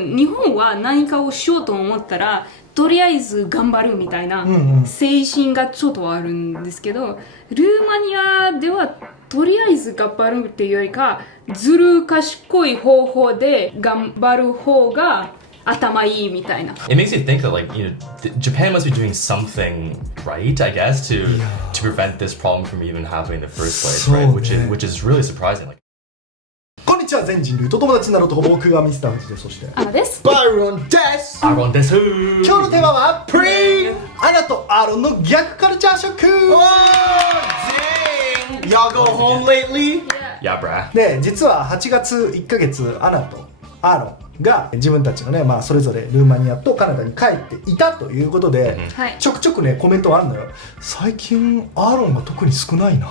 分日本は何かをしようと思ったらとりあえず頑張るみたいな精神がちょっとあるんですけど、ルーマニアではとりあえず頑張るっていうよりかずる賢い方法で頑張る方が頭いいみたいな。 It makes you think that like, Japan must be doing something right, I guess, to prevent this problem from even happening in the first place, right? Which is really surprising. Like, こんにちは、全人類と友達になろうと僕がミスターフジです。そしてアナです。バイロンです。アロンです。今日のテーマはプリンアナとアロンの逆カルチャーショック。 Dang! Y'all go home lately? Yeah, bruh. で、実は8月1ヶ月アナとアロンが自分たちのね、それぞれルーマニアとカナダに帰っていたということで、ちょくちょくねコメントあんのよ。最近アーロンが特に少ないな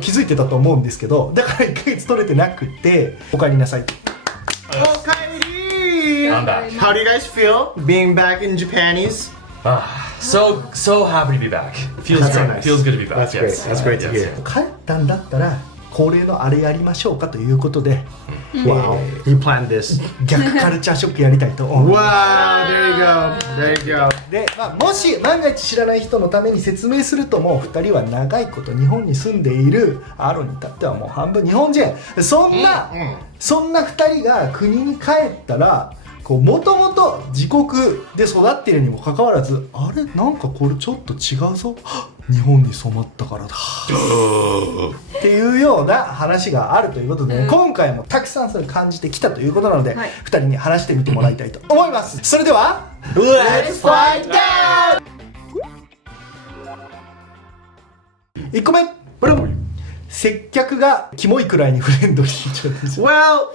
気づいてたと思うんですけど、だから1ヶ月取れてなくてお帰りなさい。おかえり! I'm back. How do you guys feel being back in Japanese? So happy to be back. Feels That's great. so nice. Feels good to be back. That's great. Yes. That's great to hear. 帰ったんだったら恒例のあれやりましょうかということで、Wow. You planned this. 逆カルチャーショックやりたいと思います。 Wow, there you go. There you go. で、もし万が一知らない人のために説明すると、もう2人は長いこと日本に住んでいるアーロンに至ってはもう半分日本人。そんな2人が国に帰ったらもともと自国で育っているにもかかわらず、あれなんかこれちょっと違うぞ、日本に染まったからだっていうような話があるということで、今回もたくさんそれ感じてきたということなので、2人に話してみてもらいたいと思います。それでは Let's find out! 1個目、接客がキモいくらいにフレンドリー。 Well,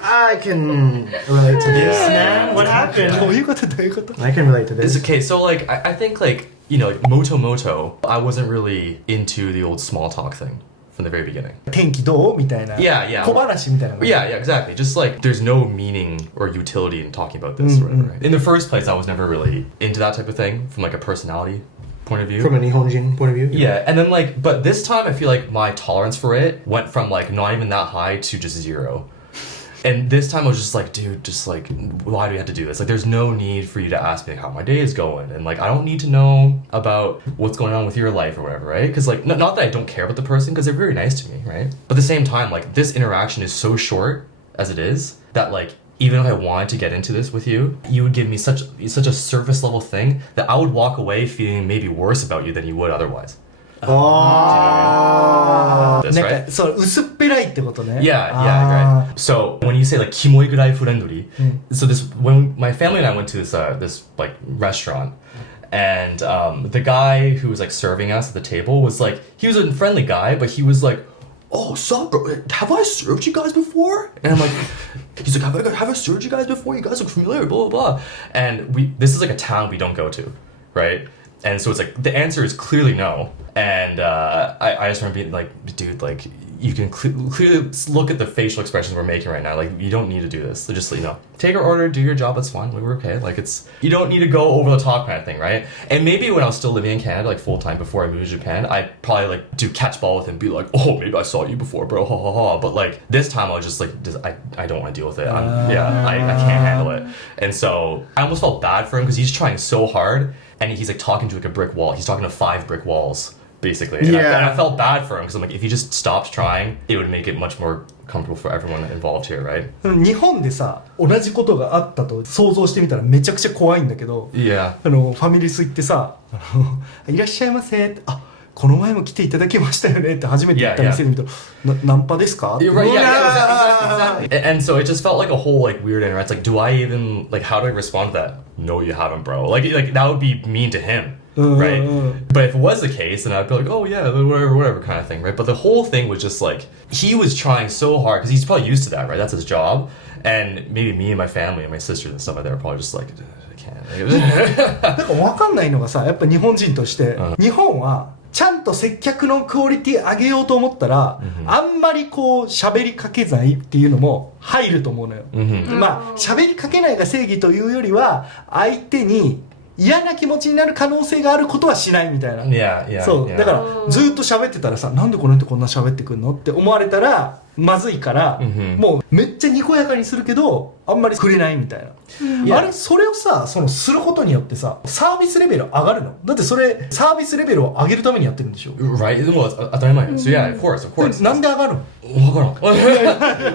I can relate to this, man. What ど happened? ういうことどういうこと？ I can relate to It's this. okay. So like, I think like, like moto, I wasn't really into the old small talk thing from the very beginning. 天気どうみたいな。Yeah. 小話みたいな。Yeah, exactly. Just like there's no meaning or utility in talking about this. Right? In the first place, I was never really into that type of thing from like a personality point of view. From a Nihonjin point of view? Yeah, and then like, but this time I feel like my tolerance for it went from like not even that high to just 0. And this time I was just like, dude, just like, why do we have to do this? Like, there's no need for you to ask me like, how my day is going. And like, I don't need to know about what's going on with your life or whatever, right? Because like, not that I don't care about the person, because they're very nice to me, right? But at the same time, like, this interaction is so short as it is that like, even if I wanted to get into this with you, you would give me such a surface level thing that I would walk away feeling maybe worse about you than you would otherwise. Oh. That's なん right? かそう薄っぺらいってことね。 Yeah, right. So when you say like kimoy gurai friendly, so this when my family and I went to this like restaurant, and the guy who was like serving us at the table was like, he was a friendly guy, but he was like, oh, sup, bro? Have I served you guys before? And I'm like, he's like, have I served you guys before? You guys look familiar, blah blah blah. And this is like a town we don't go to, right? And so it's like the answer is clearly no. And I just remember being like, dude, like you can clearly look at the facial expressions we're making right now. Like, you don't need to do this. So just, take our order, do your job, that's fine. We're okay. Like, you don't need to go over the top kind of thing, right? And maybe when I was still living in Canada, like full time before I moved to Japan, I'd probably like do catch ball with him, be like, oh, maybe I saw you before, bro, ha ha ha. But like this time I was just like, I don't want to deal with it. I can't handle it. And so I almost felt bad for him because he's trying so hard and he's like talking to like a brick wall. He's talking to 5 brick walls. Basically. And I felt bad for him because I'm like, if he just stopped trying, it would make it much more comfortable for everyone involved here, right? 日本でさ、同じことがあったと想像してみたらめちゃくちゃ怖いんだけど、Yeah. ファミレス行ってさ、いらっしゃいませって、あ、この前も来ていただきましたよねって初めて言った店で見たら、ナンパですか? You're right. Yeah, exactly. And so it just felt like a whole like weird interaction. It's like, do I even like, how do I respond to that? No, you haven't, bro. Like that would be mean to him. Right? But if it was the case, then I'd be like, oh yeah, whatever kind of thing, right? But the whole thing was just like, he was trying so hard, because he's probably used to that, right? That's his job. And maybe me and my family and my sisters and stuff like that are probably just like, I can't. なんか分かんないのがさ、やっぱ日本人として、日本はちゃんと接客のクオリティ上げようと思ったら、あんまりこう喋りかけないっていうのも入ると思うのよ。まあ喋りかけないが正義というよりは、相手に嫌な気持ちになる可能性があることはしないみたいな。そう、だからずっと喋ってたらさ、なんでこの人こんな喋ってくんのって思われたら、まずいから、もうめっちゃにこやかにするけどあんまりくれないみたいな、あれそれをさすることによってさサービスレベル上がるの？だってそれサービスレベルを上げるためにやってるんでしょ？ Right? でも当たり前。So yeah, of course. なんで上がるの？わからん。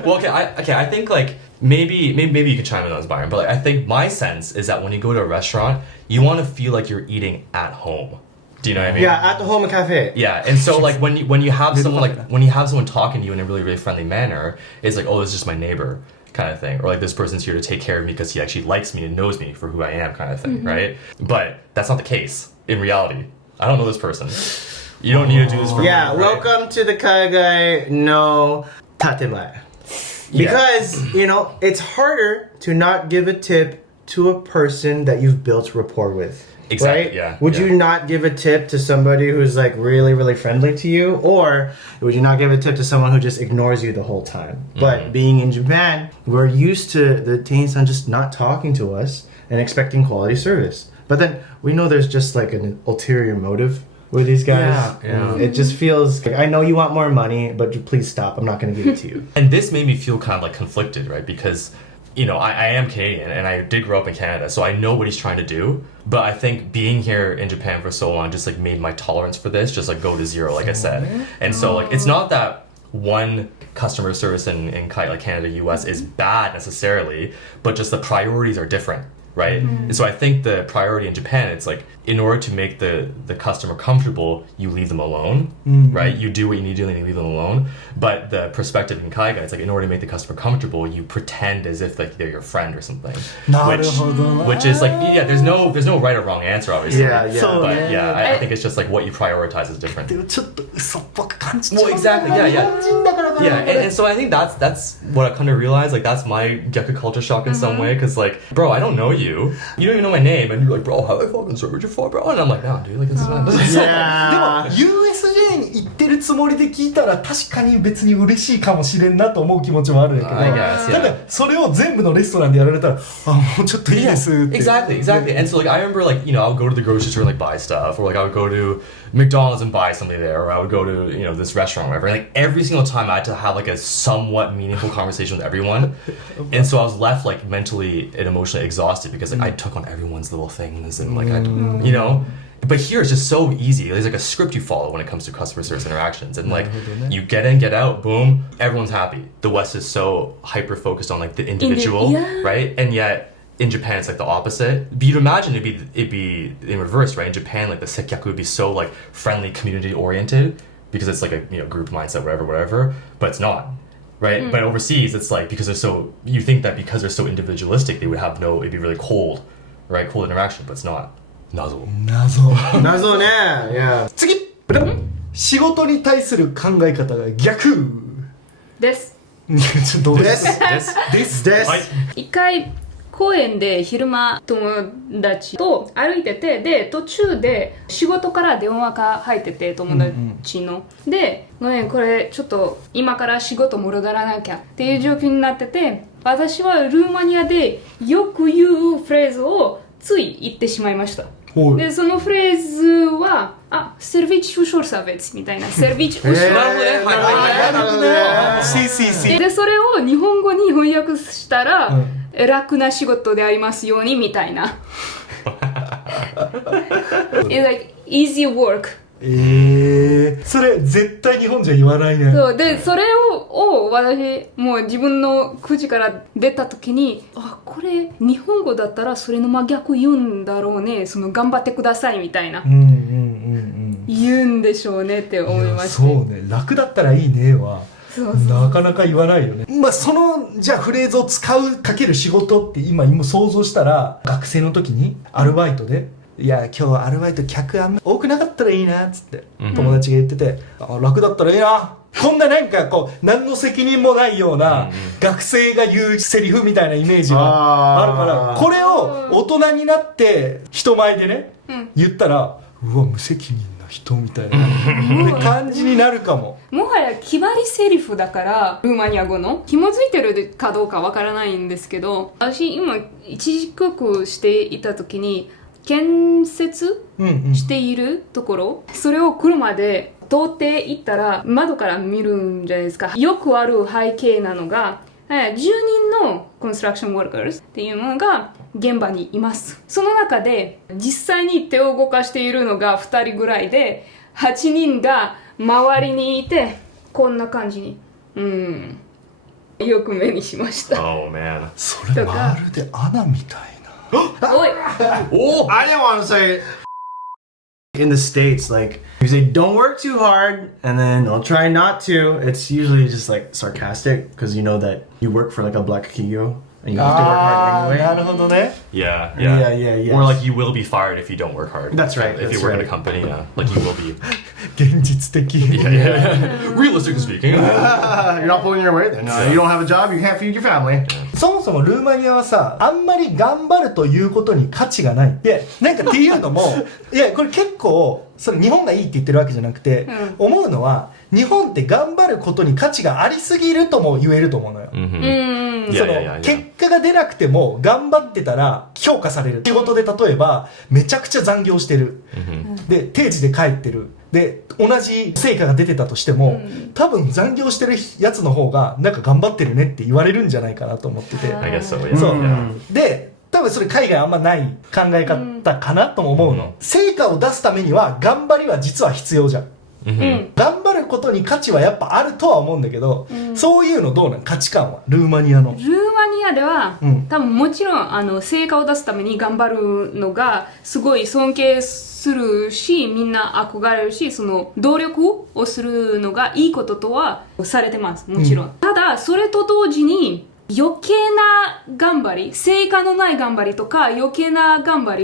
Well, I think like maybe you can chime in on this, Byron, but like, I think my sense is that when you go to a restaurant, you want to feel like you're eating at home. Do you know what I mean? Yeah, at the home cafe. Yeah, and so like when you have someone talking to you in a really friendly manner, it's like, oh, this is just my neighbor kind of thing, or like this person's here to take care of me because he actually likes me and knows me for who I am kind of thing, right? But that's not the case in reality. I don't know this person. You don't need to do this for me. Yeah, right? welcome to the Kaigai no Tatemae. Because, it's harder to not give a tip to a person that you've built rapport with. Exactly, right? yeah. Would you not give a tip to somebody who's like really friendly to you? Or would you not give a tip to someone who just ignores you the whole time? But being in Japan, we're used to the Tensan just not talking to us and expecting quality service. But then we know there's just like an ulterior motive with these guys. Yeah. It just feels like, I know you want more money, but please stop. I'm not going to give it to you. And this made me feel kind of like conflicted, right? Because I am Canadian and I did grow up in Canada, so I know what he's trying to do. But I think being here in Japan for so long just like made my tolerance for this just like go to zero, like I said. And so like it's not that one customer service in like Canada, US is bad necessarily, but just the priorities are different, right? And so I think the priority in Japan, it's like in order to make the customer comfortable, you leave them alone, right? You do what you need to do and you leave them alone. But the perspective in Kaiga, it's like in order to make the customer comfortable, you pretend as if like they're your friend or something. Which is like, yeah, there's no right or wrong answer, obviously. Yeah. But yeah, I think it's just like what you prioritize is different. ちょっと嘘っぽく感じちゃう。 Well, exactly, yeah. 日本人だからかな。 Yeah, and so I think that's what I kind of realized. Like that's my Gyaku culture shock in some way, because like, bro, I don't know you. You don't even know my name, and you're like, bro, how have I fucking served you for, bro? And I'm like, no, dude, like this is not. で Yeah. も USJ に行ってるつもりで聞いたら確かに別に嬉しいかもしれんなと思う気持ちもあるんだけど、 I guess, yeah. ただそれを全部のレストランでやられたらあもうちょっといいですって Exactly. And so like I remember like I would go to the grocery store and like buy stuff, or like I would go to McDonald's and buy something there, or I would go to this restaurant or whatever. And, like every single time I had to have like a somewhat meaningful conversation with everyone, and so I was left like mentally and emotionally exhausted because like I took on everyone's little things and like But here it's just so easy. There's like a script you follow when it comes to customer service interactions, and like you get in, get out, boom, everyone's happy. The West is so hyper focused on like the individual, right? And yet in Japan it's like the opposite. But you'd imagine it'd be in reverse, right? In Japan, like the sekyaku would be so like friendly, community oriented because it's like a group mindset, whatever. But it's not, right? But overseas, it's like because you think that because they're so individualistic, they would have it'd be really cold, right? Cold interaction, but it's not. 謎謎ね。Yeah. 次仕事に対する考え方が逆です。どうですはい。一回公園で昼間友達と歩いてて、で途中で仕事から電話が入ってて友達の、でごめんこれちょっと今から仕事戻らなきゃっていう状況になってて、私はルーマニアでよく言うフレーズをつい言ってしまいました。でそのフレーズはserviciu ușor să avețiみたいなserviciu ușor でそれを日本語に翻訳したら、楽な仕事でありますようにみたいなIt's like easy work それ絶対日本じゃ言わないね。そうでそれを私もう自分の口から出た時にこれ日本語だったらそれの真逆言うんだろうね、その頑張ってくださいみたいな、言うんでしょうねって思いました。そうね、楽だったらいいねはなかなか言わないよね。そのじゃあフレーズを使うかける仕事って今想像したら、学生の時にアルバイトでいや今日アルバイト客あんま多くなかったらいいなっつって友達が言ってて、楽だったらいいな、こんななんかこう何の責任もないような学生が言うセリフみたいなイメージがあるから、これを大人になって人前でね言ったらうわ無責任な人みたいな感じになるかも。もはや決まりセリフだからルーマニア語の紐づいてるかどうかわからないんですけど、私今一時帰国していた時に建設しているところ、それを車で到底行ったら窓から見るんじゃないですか。よくある背景なのが、10人のコンストラクションワーカーズっていうものが現場にいます。その中で実際に手を動かしているのが2人ぐらいで、8人が周りにいて、こんな感じに。よく目にしました。Oh man. それまるでアナみたいな。おい Oh, I didn't want to say it. In the States, like, you say don't work too hard and then I'll try not to. It's usually just like sarcastic because you know that you work for like a black企業and you have to work hard anyway. なるほどね。 Yeah, Yeah, yeah, yeah. Or like you will be fired if you don't work hard. That's right, If that's you work in a right. company, yeah, like you will be. 現実的。Realistically speaking. You're not pulling your weight, then you don't have a job, you can't feed your family. そもそもルーマニアはさ、あんまり頑張るということに価値がない。いや、なんかっていうのも、いや、これ結構、それ日本がいいって言ってるわけじゃなくて、思うのは、日本って頑張ることに価値がありすぎるとも言えると思うのよ。その結果が出なくても頑張ってたら評価される。仕事で例えばめちゃくちゃ残業してる、で定時で帰ってる、で同じ成果が出てたとしても、多分残業してるやつの方がなんか頑張ってるねって言われるんじゃないかなと思ってて、 I guess so, yeah. そう、 Yeah. で多分それ海外あんまない考え方かなとも思うの、成果を出すためには頑張りは実は必要じゃん、頑張ることに価値はやっぱあるとは思うんだけど、そういうのどうなん？価値観はルーマニアの。ルーマニアでは、多分もちろん成果を出すために頑張るのがすごい尊敬するし、みんな憧れるし、その努力をするのがいいこととはされてます、もちろん。ただそれと同時に余計な頑張り、成果のない頑張りとか余計な頑張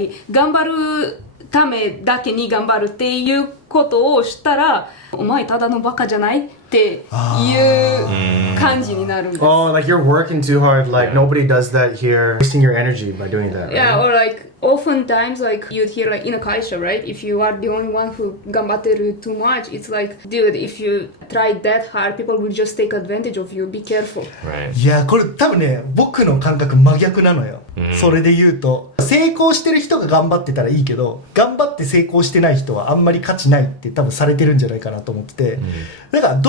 るためだけに頑張るっていうことをしたら、お前ただのバカじゃないっていう感じになるんです。Oh, like you're working too hard. Like nobody does that here. Wasting your energy by doing that. Right? Yeah, or like oftentimes like you'd hear like in a culture, right? If you are the only one who 頑張ってる too much, it's like, dude, if you try that hard, people will just take advantage of you. Be careful. Right. いやこれ多分ね、僕の感覚真逆なのよ、それで言うと成功してる人が頑張ってたらいいけど、頑張って成功してない人はあんまり価値ないって多分されてるんじゃないかなと思ってて、だから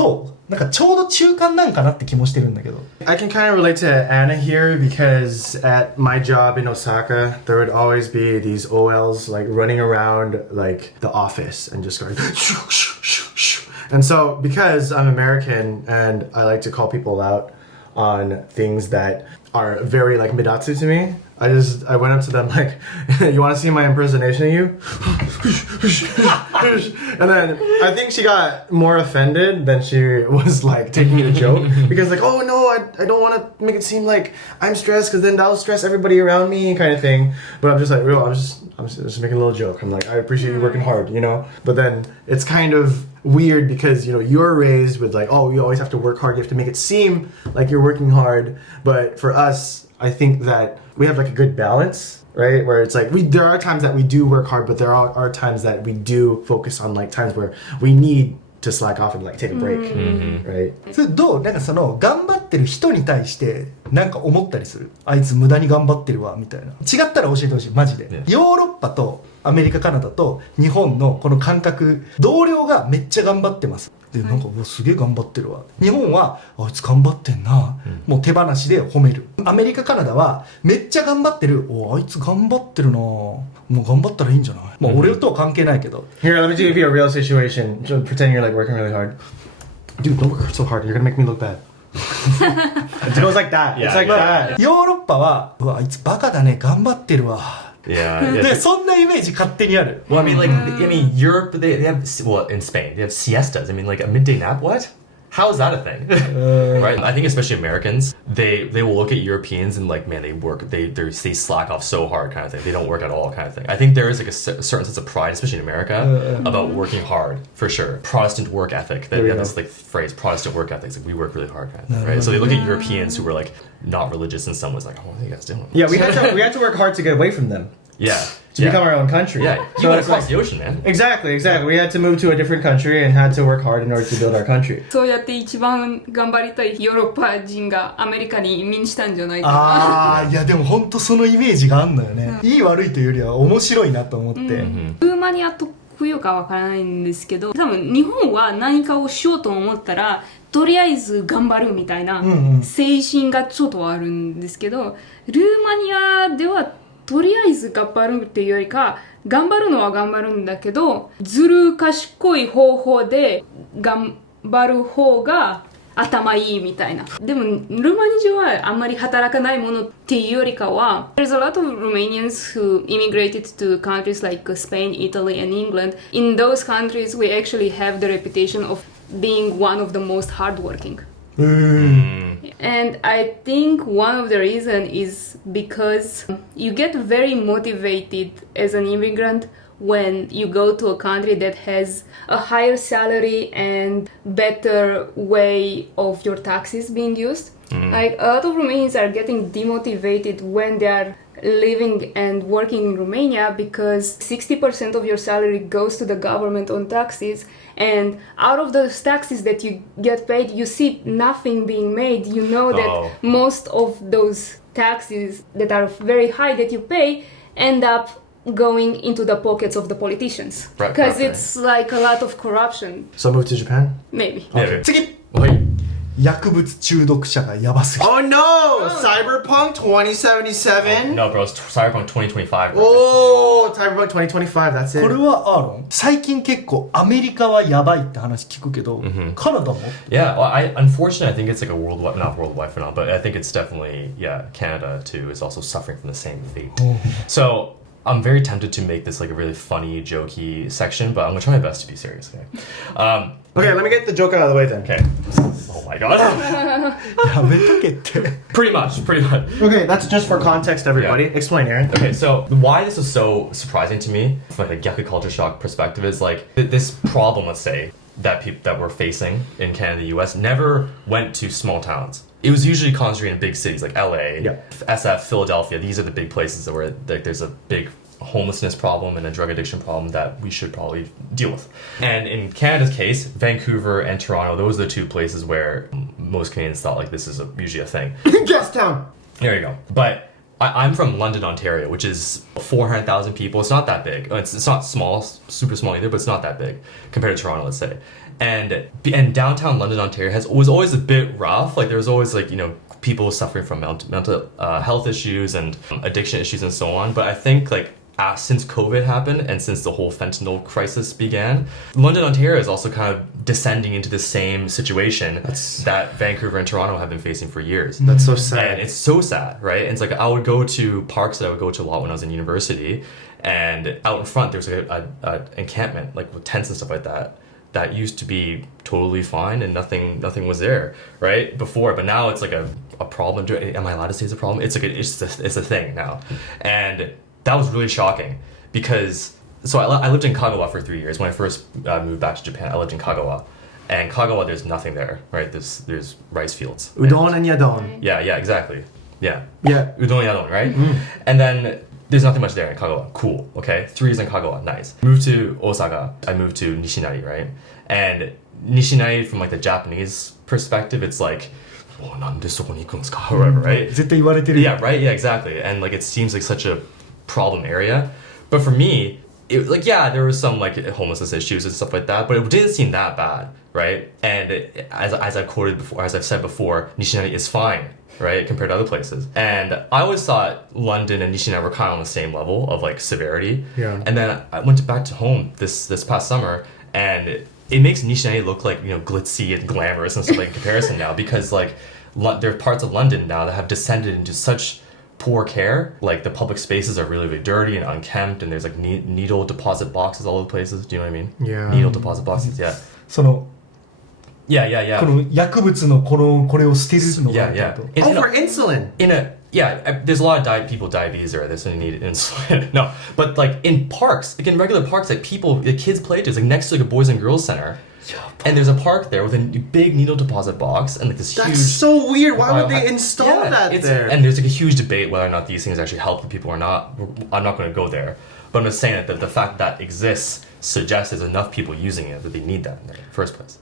なんかちょうど中間なんかなって気もしてるんだけど。 I can kind of relate to Anna here because at my job in Osaka, there would always be these OLs like running around like the office and just going shoo, shoo, shoo, shoo. And so because I'm American and I like to call people out on things that are very like midatsu to me, I went up to them like, you want to see my impersonation of you? And then I think she got more offended than she was like taking it a joke because like, oh no, I don't want to make it seem like I'm stressed because then that'll stress everybody around me kind of thing. But I'm just like, real, I'm just making a little joke. I'm like, I appreciate you working hard, you know? But then it's kind of weird because, you know, you're raised with like, oh, you always have to work hard. You have to make it seem like you're working hard. But for us, I think that we have like a good balance, right? Where it's like there are times that we do work hard, but there are times that we do focus on like times where we need to slack off and like take a break, right? それどう？なんかその頑張ってる人に対してなんか思ったりする？あいつ無駄に頑張ってるわみたいな。違ったら教えてほしい、マジで。ヨーロッパとアメリカ、カナダと日本のこの感覚、同僚がめっちゃ頑張ってます。でなんかすげえ頑張ってるわ。日本はあいつ頑張ってんな、もう手放しで褒める。アメリカ、カナダはめっちゃ頑張ってる。おあいつ頑張ってるな、もう頑張ったらいいんじゃない。まあ俺とは関係ないけど。Here, let me give you a real situation. Just pretend you're like working really hard. Dude, don't work so hard. You're gonna make me look bad. It goes like that. Yeah, It's like that. ヨーロッパはうわあいつバカだね、頑張ってるわ。Yeah. でそんなイメージ勝手にある。 Well, I mean, Europe, they have, well, in Spain, they have siestas. I mean, like a midday nap, what? How is that a thing? Right? I think especially Americans, they will look at Europeans and like, man, they slack off so hard kind of thing. They don't work at all kind of thing. I think there is like a certain sense of pride, especially in America, about working hard, for sure. Protestant work ethic. They have this like phrase, Protestant work ethic. It's like, we work really hard kind of thing, right? So they look at Europeans who were like not religious and someone's like, oh, what are you guys doing? Yeah, we had to work hard to get away from them. Yeah. To become our own country. Yeah, you So went it's across like, the ocean, man. exactly. We had to move to a different country and had to work hard in order to build our country. そうやって一番頑張りたいヨーロッパ人がアメリカに移民したんじゃないかな。ああ、いやでも本当そのイメージがあんのよね、いい悪いというよりは面白いなと思って、ルーマニアと冬かわからないんですけど、多分日本は何かをしようと思ったらとりあえず頑張るみたいな精神がちょっとあるんですけど、ルーマニアではとりあえず頑張るっていうよりか、頑張るのは頑張るんだけど、ずる賢い方法で頑張る方が頭いいみたいな。でもルーマニア人はあんまり働かないものっていうよりかは、 There's a lot of Romanians who immigrated to countries like Spain, Italy and England. In those countries we actually have the reputation of being one of the most hardworking. And I think one of the reason is because you get very motivated as an immigrant when you go to a country that has a higher salary and better way of your taxes being used. Like a lot of Romanians are getting demotivated when they are living and working in Romania because 60% of your salary goes to the government on taxes, and out of those taxes that you get paid, you see nothing being made. You know that most of those taxes that are very high that you pay end up going into the pockets of the politicians because it's like a lot of corruption. So move to Japan? Maybe.次、はい。薬物中毒者がやばすぎる。 Oh no! Cyberpunk 2077? No, bro, it's Cyberpunk 2025. Bro. Oh, Cyberpunk 2025, that's これ it. はアーロン、最近結構アメリカはやばいって話聞くけど、カナダも Yeah, well, unfortunately, I think it's like a worldwide, not worldwide for now, but I think it's definitely, Canada too is also suffering from the same fate. So I'm very tempted to make this like a really funny, jokey section, but I'm gonna try my best to be serious. Okay, let me get the joke out of the way then. Okay. Oh my god. やめとけって。Pretty much. Okay, that's just for context, everybody. Explain, Aaron. Okay, so why this is so surprising to me from like a Gyaku culture shock perspective is like this problem, let's say, that we're facing in Canada, the US, never went to small towns. It was usually concentrated in big cities like LA, SF, Philadelphia. These are the big places where like, there's a big homelessness problem and a drug addiction problem that we should probably deal with. And in Canada's case, Vancouver and Toronto, those are the two places where most Canadians thought like this is usually a thing. Gastown! There you go. But I'm from London, Ontario, which is 400,000 people. It's not that big. It's not small, super small either, but it's not that big compared to Toronto, let's say. And downtown London, Ontario was always a bit rough. Like there was always like, you know, people suffering from mental health issues and addiction issues and so on. But I think like since COVID happened and since the whole fentanyl crisis began, London, Ontario is also kind of descending into the same situation that Vancouver and Toronto have been facing for years. That's so sad. And it's so sad, right? And it's like I would go to parks that I would go to a lot when I was in university, and out in front there's like a encampment like with tents and stuff like that used to be totally fine and nothing was there, right? Before, but now it's like a problem. Am I allowed to say it's a problem? It's like it's a thing now. And that was really shocking because I lived in Kagawa for 3 years. When I first moved back to Japan, I lived in Kagawa. And Kagawa, there's nothing there, right? There's rice fields. Udon and yadon. Yeah, exactly. Yeah. Yeah. Udon yadon, right? And then there's nothing much there in Kagawa. Cool, okay? 3 years in Kagawa, nice. Moved to Osaka, I moved to Nishinari, right? And Nishinari, from like the Japanese perspective, it's like, or whatever, right? 絶対言われてる。 Yeah, right? Yeah, exactly. And like it seems like such a problem area. But for me, there was some like homelessness issues and stuff like that, but it didn't seem that bad, right? And as I've said before, Nishinari is fine, right, compared to other places. And I always thought London and Nishinari were kind of on the same level of like severity. Yeah. And then I went back to home this past summer, and it makes Nishinari look like, you know, glitzy and glamorous and stuff like in comparison now, because like there are parts of London now that have descended into such poor care. Like the public spaces are really, really dirty and unkempt, and there's like needle deposit boxes all over the places. Do you know what I mean? Yeah. Needle deposit boxes, yeah. その Yeah. この薬物のこれを捨てるのが Yeah. Oh, for insulin. There's a lot of people with diabetes there. That's when you need insulin. No, but like in parks, like in regular parks, like the kids play to, it's like next to like a boys and girls center. And there's a park there with a big needle deposit box and like this huge... That's so weird. Why would they install that there? And there's like a huge debate whether or not these things actually help the people or not. I'm not going to go there. But I'm just saying that the fact that exists suggests there's enough people using it that they need that in the first place.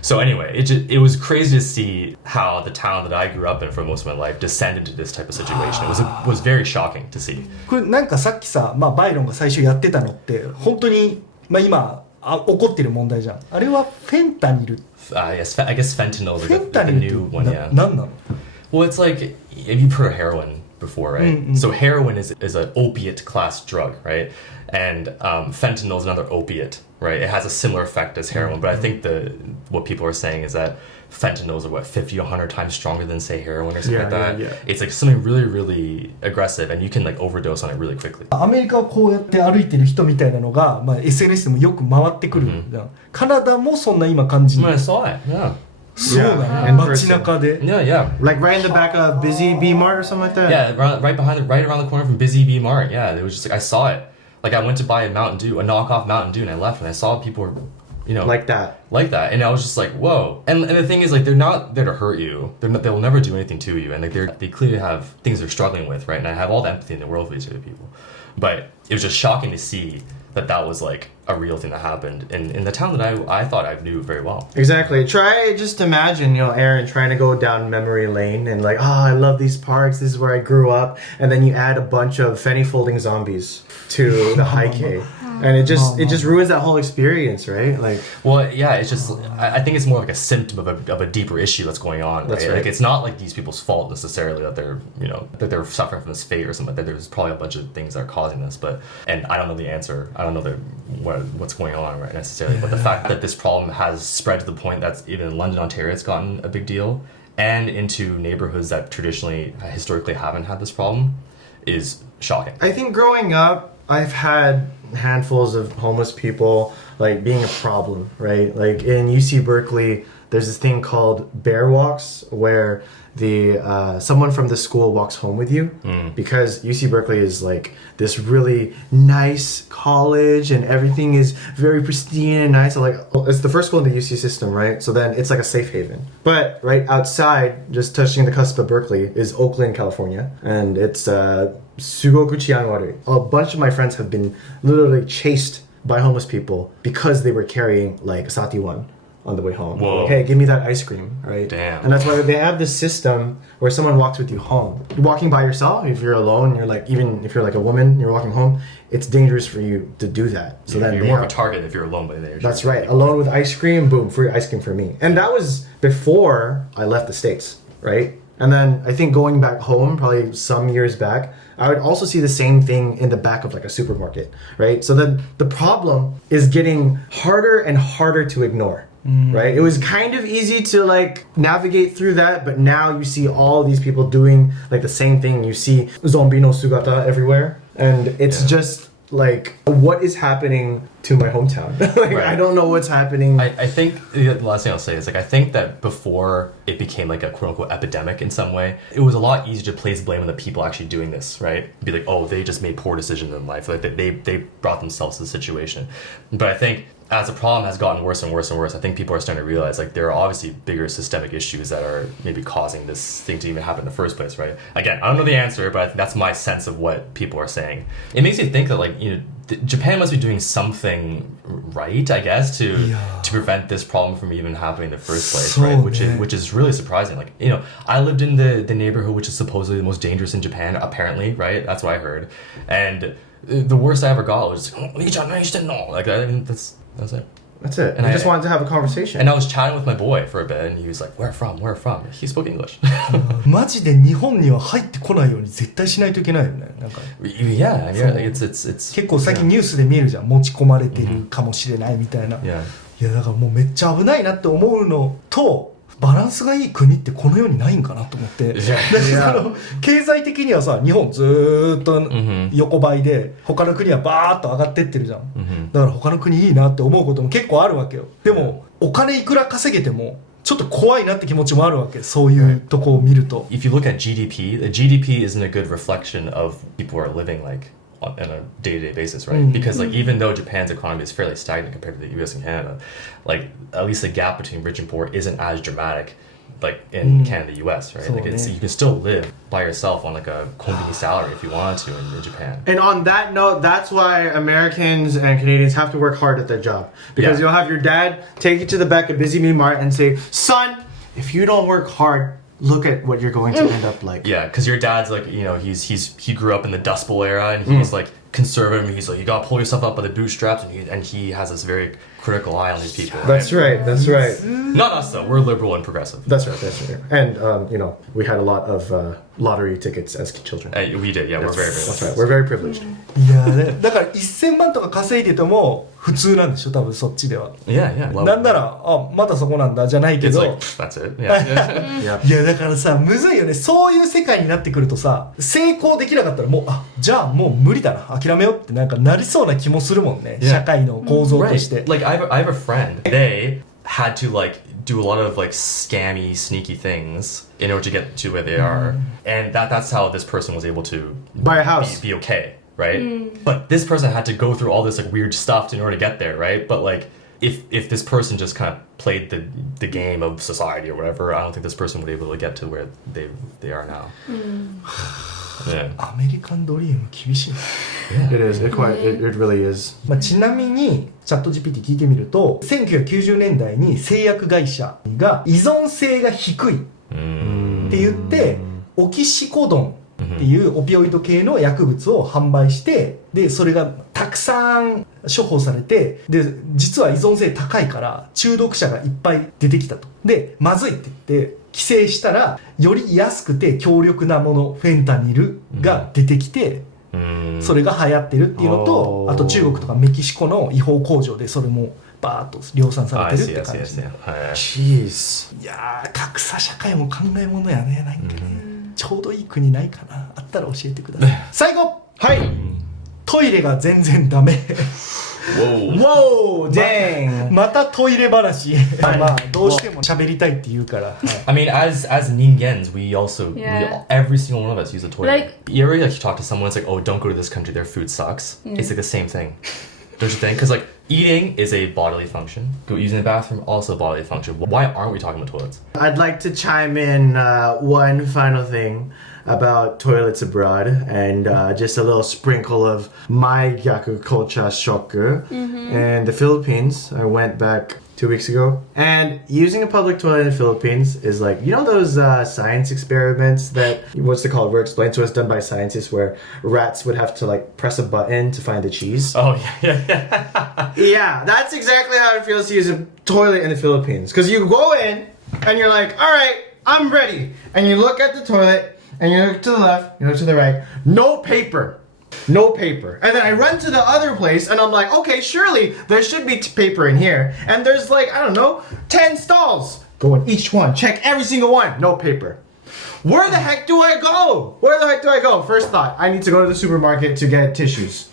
So anyway, it was crazy to see how the town that I grew up in for most of my life descended to this type of situation. It was very shocking to see. これなんかさっきさ、バイロンが最初やってたのって本当にまあ今起こってる問題じゃん。あれはフェンタニル。Yes, I guess fentanyl is フェ like ンタ the ニル new って one, yeah. 何なの？ Well, it's like if you've heard of heroin before, right? So heroin is an opiate class drug, right? And fentanyl is another opiate, right? It has a similar effect as heroin, but I think what people are saying is that fentanyls are 50 to 100 times stronger than say heroin or something like that. It's like something really, really aggressive, and you can like overdose on it really quickly. アメリカをこうやって歩いてる人みたいなのが、まあ、SNS でもよく回ってくるじゃん。カナダもそんな今感じに。I saw it. Yeah. そうだね。 in 街中で。Yeah, yeah. Like right in the back of Busy Bee Mart or something like that? Yeah, right around the corner from Busy Bee Mart. Yeah, it was just like I saw it. Like I went to buy a Mountain Dew, a knockoff Mountain Dew, and I left, and I saw people were, Like that. and I was just like, whoa. And the thing is, like, they're not there to hurt you. They'll never do anything to you, and like they clearly have things they're struggling with, right? And I have all the empathy in the world for these other people, but it was just shocking to see that was like a real thing that happened in the town that I thought I knew very well. Exactly. Try just imagine, Aaron trying to go down memory lane and like, I love these parks. This is where I grew up. And then you add a bunch of Fenny folding zombies to the high K. And it just ruins that whole experience, right? Like, well, yeah, it's just I think it's more like a symptom of a deeper issue that's going on. Right? That's right. Like it's not like these people's fault necessarily that they're suffering from this fate or something. That there's probably a bunch of things that are causing this, and I don't know the answer. I don't know what's going on right necessarily. But the fact that this problem has spread to the point that's even in London, Ontario, it's gotten a big deal, and into neighborhoods that historically haven't had this problem, is shocking. I think growing up, I've had handfuls of homeless people like being a problem, right? Like in UC Berkeley, there's this thing called bear walks where someone from the school walks home with you because UC Berkeley is like this really nice college and everything is very pristine and nice. So like it's the first school in the UC system, right? So then it's like a safe haven. But right outside, just touching the cusp of Berkeley, is Oakland, California, and it's Sugoku chian warui. A bunch of my friends have been literally chased by homeless people because they were carrying like satiwan on the way home. Whoa. Like, hey, give me that ice cream, right? Damn. And that's why they have this system where someone walks with you home. You're walking by yourself, if you're alone, you're like, even if you're like a woman, you're walking home, it's dangerous for you to do that. So then you're more of a target if you're alone by there. That's right. Alone with ice cream, boom, free ice cream for me. And that was before I left the States, right? And then I think going back home, probably some years back, I would also see the same thing in the back of like a supermarket, right? So then the problem is getting harder and harder to ignore, right? It was kind of easy to like navigate through that, but now you see all these people doing like the same thing. You see zombie no sugata everywhere, and it's just like, what is happening to my hometown? Like, Right. I don't know what's happening. I think the last thing I'll say is like I think that before it became like a quote unquote epidemic in some way, it was a lot easier to place blame on the people actually doing this, right? Be like, oh, they just made poor decisions in life, like they brought themselves to the situation. But I think as the problem has gotten worse and worse and worse, I think people are starting to realize like there are obviously bigger systemic issues that are maybe causing this thing to even happen in the first place, right? Again, I don't know the answer, but I think that's my sense of what people are saying. It makes you think that like, Japan must be doing something right, I guess, to prevent this problem from even happening in the first place, right? Which is really surprising. Like, I lived in the neighborhood which is supposedly the most dangerous in Japan, apparently, right? That's what I heard. And the worst I ever got was like, that's it. That's it. And I I just wanted to have a conversation. And I was chatting with my boy for a bit, and he was like, Where from? He spoke English. マジで日本には入ってこないように絶対しないといけないよね。なんか yeah, it's 結構最近ニュースで見るじゃん。持ち込まれてるかもしれないみたいな。yeah. いやだからもうめっちゃ危ないなって思うのと、バランスがいい国ってこの世にないんかなと思って。だから経済的にはさ、日本ずーっと横ばいで、他の国はバーッと上がってってるじゃん。だから他の国いいなって思うことも結構あるわけよ。でもお金いくら稼げてもちょっと怖いなって気持ちもあるわけ。そういうとこを見ると。If you look at GDP, the GDP isn't a good reflection of people are living like on a day-to-day basis, right? Because like even though Japan's economy is fairly stagnant compared to the US and Canada, like at least the gap between rich and poor isn't as dramatic like in Canada and the US, right? Like you can still live by yourself on like a kombini salary if you wanted to in Japan. And on that note, that's why Americans and Canadians have to work hard at their job. Because you'll have your dad take you to the back of Busy Bee Mart and say, son, if you don't work hard, look at what you're going to end up like. Yeah, because your dad's like, he grew up in the Dust Bowl era, and he was like conservative. He's like, you gotta pull yourself up by the bootstraps, and he has this very critical eye on these people. That's right. That's right. Not us though. We're liberal and progressive. That's right. That's right. And we had a lot of lottery tickets as children. We did. Yeah, we're very. That's right. We're very privileged. いやね、だから1000万とか稼いでても普通なんでしょ多分そっちでは。 Yeah, yeah. なんならまだそこなんだじゃないけ It's ど、 like that's it. Yeah. Yeah. いやだからさむずいよね。そういう世界になってくるとさ成功できなかったらもうじゃあもう無理だな諦めようってなんかなりそうな気もするもんね、 Yeah. 社会の構造として。 Right. Like I have a friend. They had to like do a lot of like scammy, sneaky things in order to get to where they are, and that's how this person was able to Buy a house. be okay, right? But this person had to go through all this like weird stuff in order to get there, right? But like if this person just kind of played the game of society or whatever, I don't think this person would be able to get to where they are now. Yeah. アメリカンドリーム厳しいな。 It is. It really is. ちなみにチャット GPT 聞いてみると1990年代に製薬会社が依存性が低いって言ってオキシコドンっていうオピオイド系の薬物を販売してでそれがたくさん処方されてで実は依存性高いから中毒者がいっぱい出てきたとでまずいって言って規制したらより安くて強力なものフェンタニルが出てきてそれが流行ってるっていうのとあと中国とかメキシコの違法工場でそれもバーッと量産されてるって感じで Jeez. いやー格差社会も考えものやねなんかねちょうどいい国ないかなあったら教えてください最後はいトイレが全然ダメ Whoa, dang. またトイレ話まあどうしても喋りたいって言うから、I mean, as ningens, we Yeah. every single one of us use a toilet. Like- you ever like talk to someone, it's like, oh, don't go to this country, their food sucks. It's like the same thing, don't you think? Because like eating is a bodily function. Using the bathroom also a bodily function. Why aren't we talking about toilets? I'd like to chime in one final thing about toilets abroad and just a little sprinkle of my gyaku culture shock. In the Philippines, I went back 2 weeks ago, and using a public toilet in the Philippines is like, you know those science experiments that, what's it called, were explained to us, done by scientists, where rats would have to like press a button to find the cheese? Oh yeah. Yeah, that's exactly how it feels to use a toilet in the Philippines. Because you go in, and you're like, all right, I'm ready. And you look at the toilet, and you look to the left, you look to the right, no paper. No paper. And then I run to the other place, and I'm like, okay, surely there should be paper in here. And there's like, I don't know, 10 stalls. Go in each one, check every single one, no paper. Where the heck do I go? Where the heck do I go? First thought, I need to go to the supermarket to get tissues.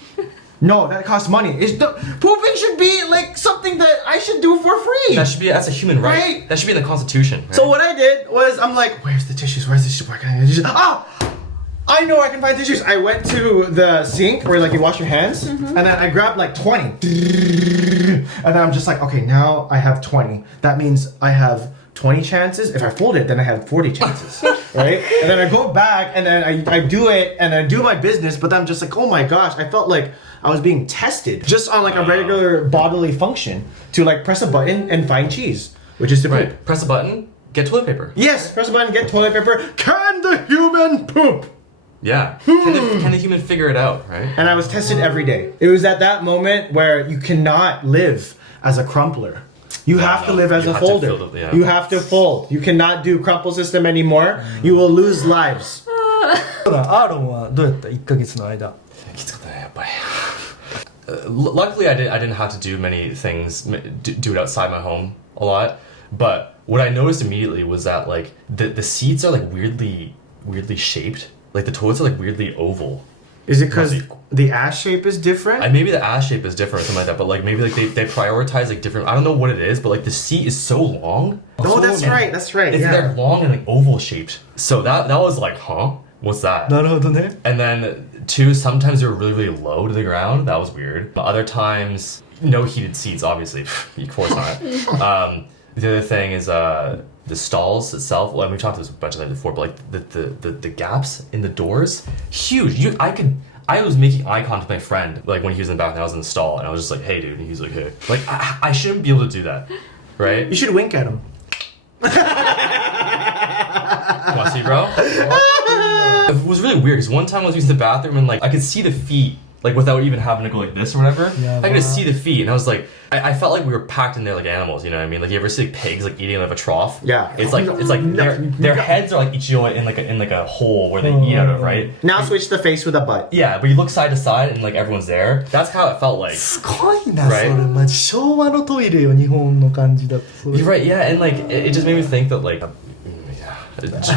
No, that costs money. Pooping should be like something that I should do for free. That's a human right. Right. That should be in the Constitution. Right? So what I did was, I'm like, where's the tissues? Where's the tissues? Where can I get tissues? Ah! I know I can find tissues. I went to the sink where like you wash your hands, and then I grabbed like 20. And then I'm just like, okay, now I have 20. That means I have 20 chances. If I fold it, then I have 40 chances, right? And then I go back, and then I do it, and I do my business, but then I'm just like, oh my gosh, I felt like I was being tested just on like a regular bodily function to like press a button and find cheese, which is to poop. Right. Press a button, get toilet paper. Yes, press a button, get toilet paper. Can the human poop? Yeah. Can the human figure it out, right? And I was tested every day. It was at that moment where you cannot live as a crumpler. You have to live as You a have to folder. fill the- You have to fold. You cannot do crumple system anymore. You will lose lives. アーロンはどうやった1ヶ月の間 Luckily, I didn't have to do many things, do it outside my home a lot. But what I noticed immediately was that like the seats are like weirdly shaped. Like the toilets are like weirdly oval. Is it because the ass shape is different? Maybe the ass shape is different or something like that. But like maybe like they prioritize like different. I don't know what it is, but like the seat is so long. Oh, that's right. That's right. It's Yeah. like long and like oval shaped. So that was like, huh? What's that? なるほどね And then two, sometimes they were really low to the ground. That was weird. Other times, no heated seats, obviously. Of course not. The other thing is the stalls itself. Well, we've talked about this a bunch of times before, but like the gaps in the doors, huge. I was making eye contact with my friend like when he was in the bathroom, I was in the stall, and I was just like, hey dude, and he's like, hey. Like I shouldn't be able to do that, right? You should wink at him. Want to see, bro? It was really weird because one time I was using the bathroom and like I could see the feet like without even having to go like this or whatever. Yeah, I could just see the feet, and I was like, I felt like we were packed in there like animals. You know what I mean? Like you ever see like, pigs like eating out of a trough? Yeah. It's like their heads are like ichio in like a hole where they eat out of, right? Now switch the face with a butt. Yeah, but you look side to side and like everyone's there. That's how it felt like. すごいな、 Right? それマジ昭和のトイレよ、日本の感じだと。それ You're right, yeah, and like it just made me think that like.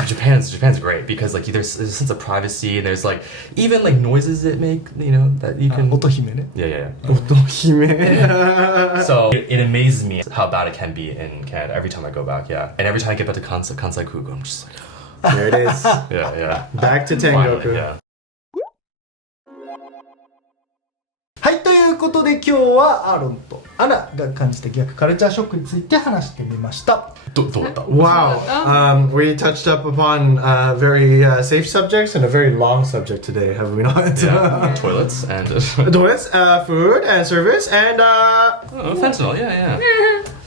Japan's great because like there's a sense of privacy and there's like even like noises it make, you know, that you can. 音姫ね。 Yeah. 音姫 So it amazes me how bad it can be in Canada every time I go back. Yeah, and every time I get back to Kansai Kugo, I'm just like, There it is. yeah. Back to Finally, Tengoku. yeah. はい、ということで今日はアーロンとアナが感じた逆カルチャーショックについて話してみました。どうだった? Wow. We touched up upon very safe subjects and a very long subject today, have we not? Yeah, toilets and Toilets, food and service, and fentanyl. Yeah.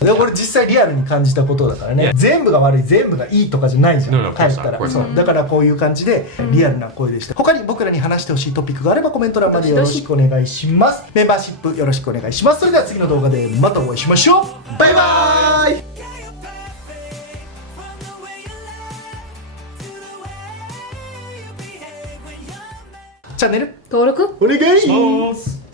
でこれ実際リアルに感じたことだからね、 Yeah. 全部が悪い全部がいいとかじゃないじゃん、 No, of 帰 course ったら not, of course そうだからこういう感じでリアルな声でした。他に僕らに話してほしいトピックがあればコメント欄までよろしくお願いします。メンバーシップよろしくお願いします。それでは次の動画でまたお会いしましょう。バイバーイ。チャンネル登録お願いします。